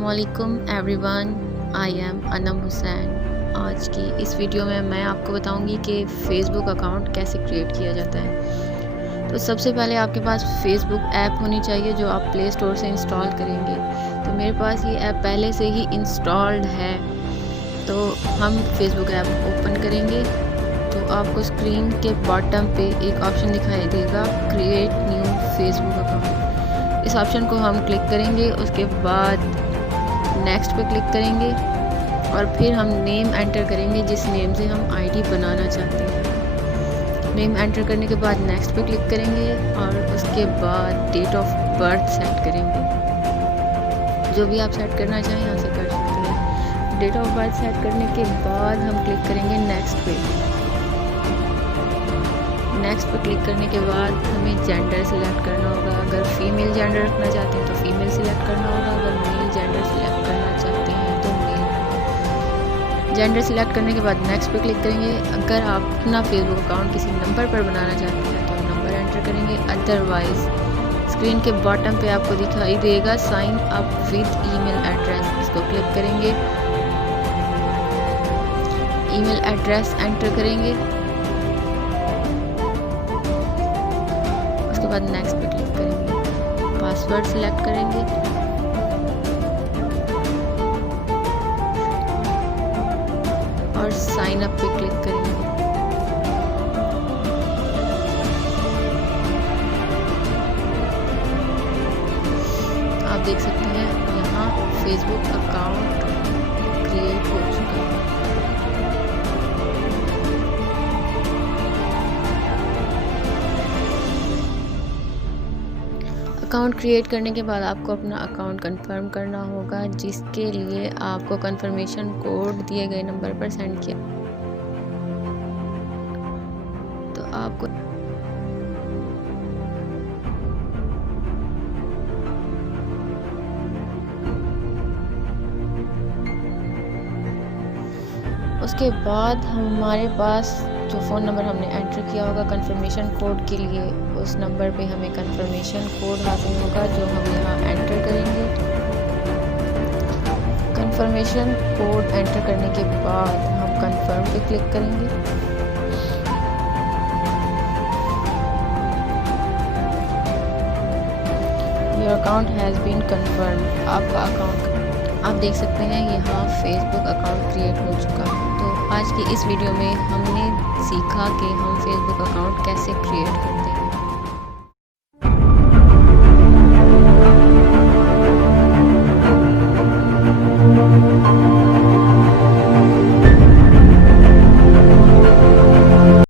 अस्सलामुअलैकुम everyone, I am Anam Hussain. आज की इस वीडियो में मैं आपको बताऊंगी कि फ़ेसबुक अकाउंट कैसे क्रिएट किया जाता है। तो सबसे पहले आपके पास फ़ेसबुक ऐप होनी चाहिए जो आप प्ले स्टोर से इंस्टॉल करेंगे। तो मेरे पास ये ऐप पहले से ही इंस्टॉल्ड है, तो हम फ़ेसबुक ऐप ओपन करेंगे। तो आपको स्क्रीन के बॉटम पे एक ऑप्शन दिखाई देगा, क्रिएट न्यू फ़ेसबुक अकाउंट। इस ऑप्शन को हम क्लिक करेंगे, उसके बाद नेक्स्ट पे क्लिक करेंगे और फिर हम नेम एंटर करेंगे जिस नेम से हम आईडी बनाना चाहते हैं। नेम एंटर करने के बाद नेक्स्ट पे क्लिक करेंगे और उसके बाद डेट ऑफ बर्थ सेट करेंगे। जो भी आप सेट करना चाहें यहाँ से कर सकते हैं। डेट ऑफ बर्थ सेट करने के बाद हम क्लिक करेंगे नेक्स्ट पे। नेक्स्ट पे क्लिक करने के बाद हमें जेंडर सिलेक्ट करना होगा। अगर फीमेल जेंडर रखना चाहते हैं तो फीमेल सिलेक्ट करना होगा, अगर मेल जेंडर सिलेक्ट करना चाहते हैं तो मेल जेंडर सिलेक्ट करने के बाद नेक्स्ट पे क्लिक करेंगे। अगर आप अपना फेसबुक अकाउंट किसी नंबर पर बनाना चाहते हैं तो नंबर एंटर करेंगे, अदरवाइज स्क्रीन के बॉटम पे आपको दिखाई देगा sign up with email address, इसको क्लिक करेंगे, ईमेल एड्रेस एंटर करेंगे, उसके बाद नेक्स्ट पे क्लिक करेंगे, पासवर्ड सिलेक्ट करेंगे, और साइन अप पे क्लिक करेंगे। आप देख सकते हैं यहाँ फेसबुक अकाउंट क्रिएट हो चुका है। अकाउंट क्रिएट करने के बाद आपको अपना अकाउंट कंफर्म करना होगा, जिसके लिए आपको कंफर्मेशन कोड दिए गए नंबर पर सेंड किया। तो आपको उसके बाद हमारे पास जो फ़ोन नंबर हमने एंटर किया होगा कंफर्मेशन कोड के लिए, उस नंबर पे हमें कंफर्मेशन कोड हासिल होगा जो हम यहाँ एंटर करेंगे। कंफर्मेशन कोड एंटर करने के बाद हम कंफर्म पे क्लिक करेंगे। Your account has been confirm. आपका अकाउंट आप देख सकते हैं यहाँ फेसबुक अकाउंट क्रिएट हो चुका है। तो आज की इस वीडियो में हमने सीखा कि हम फेसबुक अकाउंट कैसे क्रिएट करते हैं।